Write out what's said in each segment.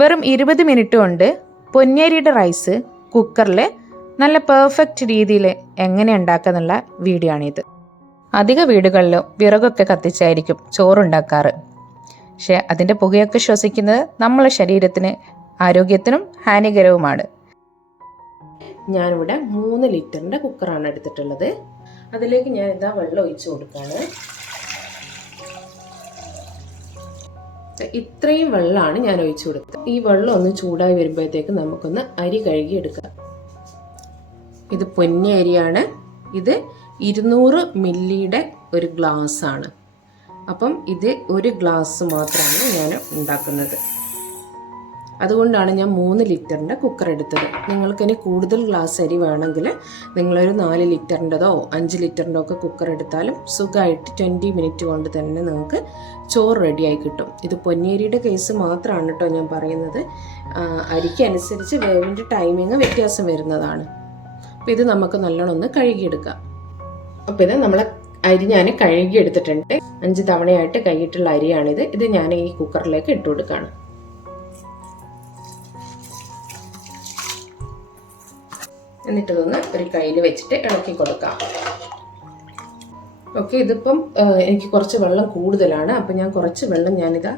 വെറും 20 മിനിറ്റ് കൊണ്ട് പൊന്നിയരിയുടെ റൈസ് കുക്കറിൽ നല്ല പെർഫെക്റ്റ് രീതിയിൽ എങ്ങനെ ഉണ്ടാക്കാന്നുള്ള വീഡിയോ ആണിത്. അധിക വീടുകളിലും വിറകൊക്കെ കത്തിച്ചായിരിക്കും ചോറുണ്ടാക്കാറ്. പക്ഷേ അതിൻ്റെ പുകയൊക്കെ ശ്വസിക്കുന്നത് നമ്മളെ ശരീരത്തിന് ആരോഗ്യത്തിനും ഹാനികരവുമാണ്. ഞാനിവിടെ 3 ലിറ്ററിൻ്റെ കുക്കറാണ് എടുത്തിട്ടുള്ളത്. അതിലേക്ക് ഞാൻ ഇതാ വെള്ളം ഒഴിച്ചു കൊടുക്കുകയാണ്. ഇത്രയും വെള്ളമാണ് ഞാൻ ഒഴിച്ചു കൊടുത്തത്. ഈ വെള്ളം ഒന്ന് ചൂടായി വരുമ്പോഴത്തേക്ക് നമുക്കൊന്ന് അരി കഴുകി എടുക്കാം. ഇത് പൊന്നി അരിയാണ്. ഇത് 200 മില്ലിയുടെ ഒരു ഗ്ലാസ് ആണ്. അപ്പം ഇത് ഒരു ഗ്ലാസ് മാത്രമാണ് ഞാൻ ഉണ്ടാക്കുന്നത്. അതുകൊണ്ടാണ് ഞാൻ 3 ലിറ്ററിൻ്റെ കുക്കർ എടുത്തത്. നിങ്ങൾക്കിനി കൂടുതൽ ഗ്ലാസ് അരി വേണമെങ്കിൽ നിങ്ങളൊരു 4 ലിറ്ററിൻ്റെതോ 5 ലിറ്ററിൻ്റെ ഒക്കെ കുക്കർ എടുത്താലും സുഖമായിട്ട് 20 മിനിറ്റ് കൊണ്ട് തന്നെ നിങ്ങൾക്ക് ചോറ് റെഡിയായി കിട്ടും. ഇത് പൊന്നിയരിയുടെ കേസ് മാത്രമാണ് കേട്ടോ ഞാൻ പറയുന്നത്. അരിക്ക് അനുസരിച്ച് വേവിൻ്റെ ടൈമിങ് വ്യത്യാസം വരുന്നതാണ്. അപ്പോൾ ഇത് നമുക്ക് നല്ലോണം ഒന്ന് കഴുകിയെടുക്കാം. അപ്പോൾ ഇത് നമ്മളെ അരി ഞാൻ കഴുകിയെടുത്തിട്ടുണ്ട്. 5 തവണയായിട്ട് കഴുകിയിട്ടുള്ള അരിയാണിത്. ഇത് ഞാൻ ഈ കുക്കറിലേക്ക് ഇട്ട് കൊടുക്കുകയാണ്. എന്നിട്ടതൊന്ന് ഒരു കയ്യിൽ വെച്ചിട്ട് ഇളക്കി കൊടുക്കാം. ഓക്കെ, ഇതിപ്പം എനിക്ക് കുറച്ച് വെള്ളം കൂടുതലാണ്. അപ്പം ഞാൻ കുറച്ച് വെള്ളം ഞാനിതാ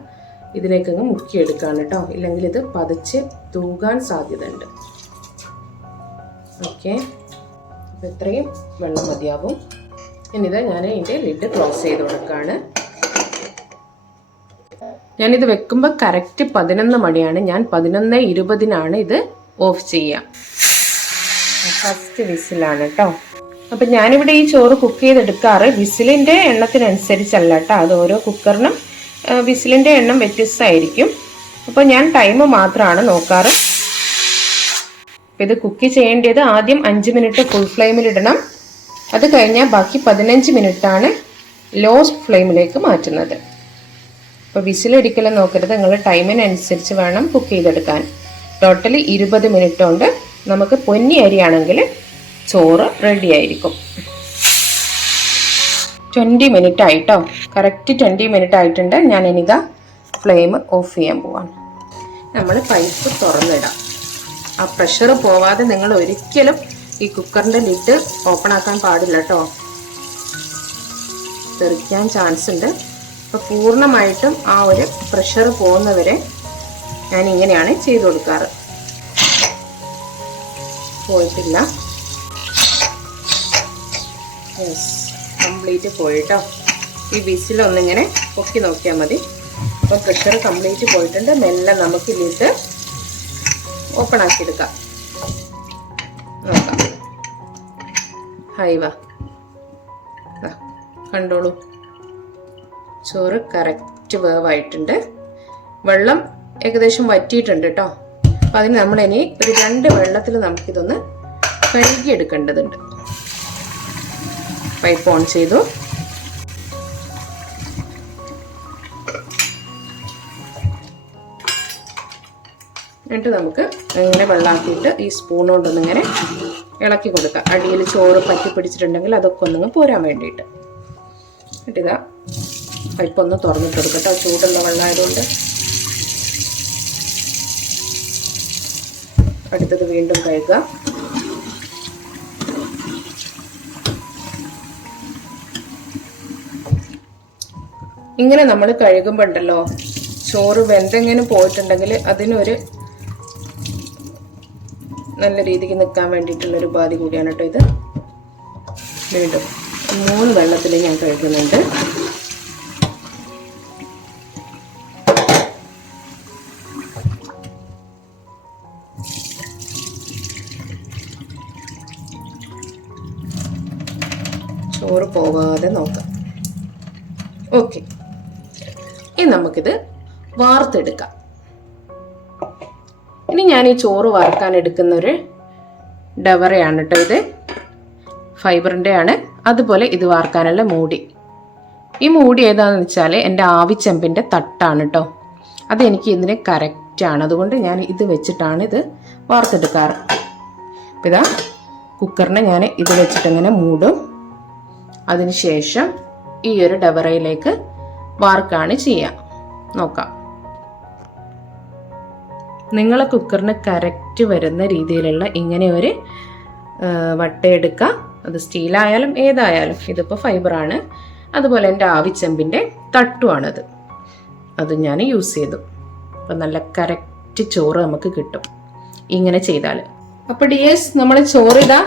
ഇതിലേക്കങ്ങ് മുക്കിയെടുക്കുകയാണ് കേട്ടോ. ഇല്ലെങ്കിൽ ഇത് പതച്ച് തൂകാൻ സാധ്യതയുണ്ട്. ഓക്കെ, അപ്പം ഇത്രയും വെള്ളം മതിയാവും. ഇനിതാ ഞാൻ ഇതിൻ്റെ ലിഡ് ക്ലോസ് ചെയ്ത് കൊടുക്കുകയാണ്. ഞാനിത് വെക്കുമ്പോൾ കറക്റ്റ് 11 മണിയാണ്. ഞാൻ 11:20 ഇത് ഓഫ് ചെയ്യുക. ഫസ്റ്റ് വിസിലാണ് കേട്ടോ. അപ്പം ഞാനിവിടെ ഈ ചോറ് കുക്ക് ചെയ്തെടുക്കാറ് വിസിലിൻ്റെ എണ്ണത്തിനനുസരിച്ചല്ല കേട്ടോ. അത് ഓരോ കുക്കറിനും വിസിലിൻ്റെ എണ്ണം വ്യത്യസ്തമായിരിക്കും. അപ്പോൾ ഞാൻ ടൈം മാത്രമാണ് നോക്കാറ്. അപ്പം ഇത് കുക്ക് ചെയ്യേണ്ടത് ആദ്യം 5 മിനിറ്റ് ഫുൾ ഫ്ലെയിമിലിടണം. അത് കഴിഞ്ഞാൽ ബാക്കി 15 മിനിറ്റാണ് ലോ ഫ്ലെയിമിലേക്ക് മാറ്റുന്നത്. അപ്പോൾ വിസിലൊരിക്കലും നോക്കരുത്. നിങ്ങൾ ടൈമിനനുസരിച്ച് വേണം കുക്ക് ചെയ്തെടുക്കാൻ. ടോട്ടലി 20 മിനിറ്റ് കൊണ്ട് നമുക്ക് പൊന്നി അരിയാണെങ്കിൽ ചോറ് റെഡി ആയിരിക്കും. 20 മിനിറ്റ് ആയിട്ടോ. കറക്റ്റ് 20 മിനിറ്റ് ആയിട്ടുണ്ട്. ഞാൻ ഇനിതാ ഫ്ലെയിം ഓഫ് ചെയ്യാൻ പോവാണ്. നമ്മൾ പൈപ്പ് തുറന്നിടാം. ആ പ്രഷർ പോവാതെ നിങ്ങൾ ഒരിക്കലും ഈ കുക്കറിൻ്റെ ലിഡ് ഓപ്പൺ ആക്കാൻ പാടില്ല കേട്ടോ. തെറിക്കാൻ ചാൻസ് ഉണ്ട്. അപ്പോൾ പൂർണ്ണമായിട്ടും ആ ഒരു പ്രഷർ പോകുന്നവരെ ഞാൻ ഇങ്ങനെയാണ് ചെയ്ത് കൊടുക്കാറ്. പോയിട്ടില്ല. യെസ്, കംപ്ലീറ്റ് പോയിട്ടോ. ഈ വിസിലൊന്നിങ്ങനെ പൊക്കി നോക്കിയാൽ മതി. അപ്പോൾ പ്രഷർ കംപ്ലീറ്റ് പോയിട്ടുണ്ട്. മെല്ലെ നമുക്ക് ലിഡ് ഓപ്പൺ ആക്കിയെടുക്കാം. നോക്കാം. ഹൈവ കണ്ടോളൂ, ചോറ് കറക്റ്റ് വേവായിട്ടുണ്ട്. വെള്ളം ഏകദേശം വറ്റിയിട്ടുണ്ട് കേട്ടോ. അപ്പം അതിന് നമ്മളിനി ഒരു 2 വെള്ളത്തിൽ നമുക്കിതൊന്ന് കഴുകിയെടുക്കേണ്ടതുണ്ട്. പൈപ്പ് ഓൺ ചെയ്തു. എന്നിട്ട് നമുക്ക് ഇങ്ങനെ വെള്ളമാക്കിയിട്ട് ഈ സ്പൂൺ കൊണ്ടൊന്നിങ്ങനെ ഇളക്കി കൊടുക്കാം. അടിയിൽ ചോറ് പറ്റി പിടിച്ചിട്ടുണ്ടെങ്കിൽ അതൊക്കെ ഒന്നിങ്ങ് പോരാൻ വേണ്ടിയിട്ട്. എന്നിട്ടിതാ പൈപ്പ് ഒന്ന് തുറന്നിട്ട് കൊടുക്കട്ടോ. ചൂടുള്ള വെള്ളമായതുകൊണ്ട്. അടുത്തത് വീണ്ടും കഴുകുക. ഇങ്ങനെ നമ്മൾ കഴുകുമ്പോൾ ഉണ്ടല്ലോ, ചോറ് വെന്തെങ്കിലും പോയിട്ടുണ്ടെങ്കിൽ അതിനൊരു നല്ല രീതിക്ക് നിൽക്കാൻ വേണ്ടിയിട്ടുള്ളൊരു ഉപാധി കൂടിയാണ് കേട്ടോ ഇത്. വീണ്ടും 3 വെള്ളത്തിൽ ഞാൻ കഴുകുന്നുണ്ട്. ചോറ് പോകാതെ നോക്കാം. ഓക്കെ, ഇനി നമുക്കിത് വാർത്തെടുക്കാം. ഇനി ഞാൻ ഈ ചോറ് വറുക്കാൻ എടുക്കുന്ന ഒരു ഡവറയാണ് കേട്ടോ. ഇത് ഫൈബറിൻ്റെ ആണ്. അതുപോലെ ഇത് വാർക്കാനുള്ള മൂടി. ഈ മൂടി ഏതാണെന്ന് വെച്ചാൽ എൻ്റെ ആവിച്ചെമ്പിൻ്റെ തട്ടാണ് കേട്ടോ. അതെനിക്ക് ഇതിന് കറക്റ്റാണ്. അതുകൊണ്ട് ഞാൻ ഇത് വെച്ചിട്ടാണ് ഇത് വാർത്തെടുക്കാറ്. അപ്പം ഇതാ കുക്കറിനെ ഞാൻ ഇത് വെച്ചിട്ടിങ്ങനെ മൂടും. അതിനുശേഷം ഈ ഒരു ഡബറയിലേക്ക് വാർക്കാണ് ചെയ്യുക. നോക്കാം. നിങ്ങളെ കുക്കറിന് കറക്റ്റ് വരുന്ന രീതിയിലുള്ള ഇങ്ങനെ ഒരു വട്ടയെടുക്കുക. അത് സ്റ്റീലായാലും ഏതായാലും, ഇതിപ്പോൾ ഫൈബറാണ്. അതുപോലെ എൻ്റെ ആവിച്ചെമ്പിൻ്റെ തട്ടുമാണത്, അത് ഞാൻ യൂസ് ചെയ്തു. അപ്പം നല്ല കറക്റ്റ് ചോറ് നമുക്ക് കിട്ടും ഇങ്ങനെ ചെയ്താൽ. അപ്പോൾ ഡിയേഴ്സ്, നമ്മൾ ചോറിതാ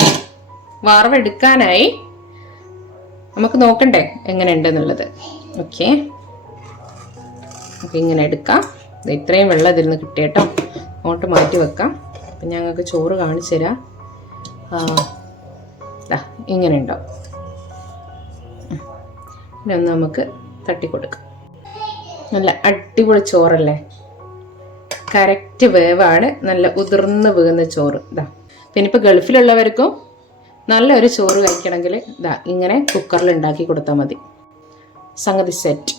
വറവെടുക്കാനായി. നമുക്ക് നോക്കണ്ടേ എങ്ങനെ ഉണ്ടെന്നുള്ളത്. ഓക്കെ, നമുക്ക് ഇങ്ങനെ എടുക്കാം. ഇത്രയും വെള്ളം ഇതിൽ നിന്ന് കിട്ടിയേട്ടോ, അങ്ങോട്ട് മാറ്റി വെക്കാം. അപ്പം ഞങ്ങൾക്ക് ചോറ് കാണിച്ചു തരാം. ഇങ്ങനെ ഉണ്ടാവും. പിന്നെ ഒന്ന് നമുക്ക് തട്ടിക്കൊടുക്കാം. നല്ല അടിപൊളി ചോറല്ലേ, കറക്റ്റ് വേവാണ്, നല്ല ഉതിർന്ന് വീഴുന്ന ചോറ്. പിന്നെ ഇപ്പോൾ ഗൾഫിലുള്ളവർക്കും നല്ലൊരു ചോറ് കഴിക്കണമെങ്കിൽ ഇങ്ങനെ കുക്കറിൽ ഉണ്ടാക്കി കൊടുത്താൽ മതി. സംഗതി സെറ്റ്.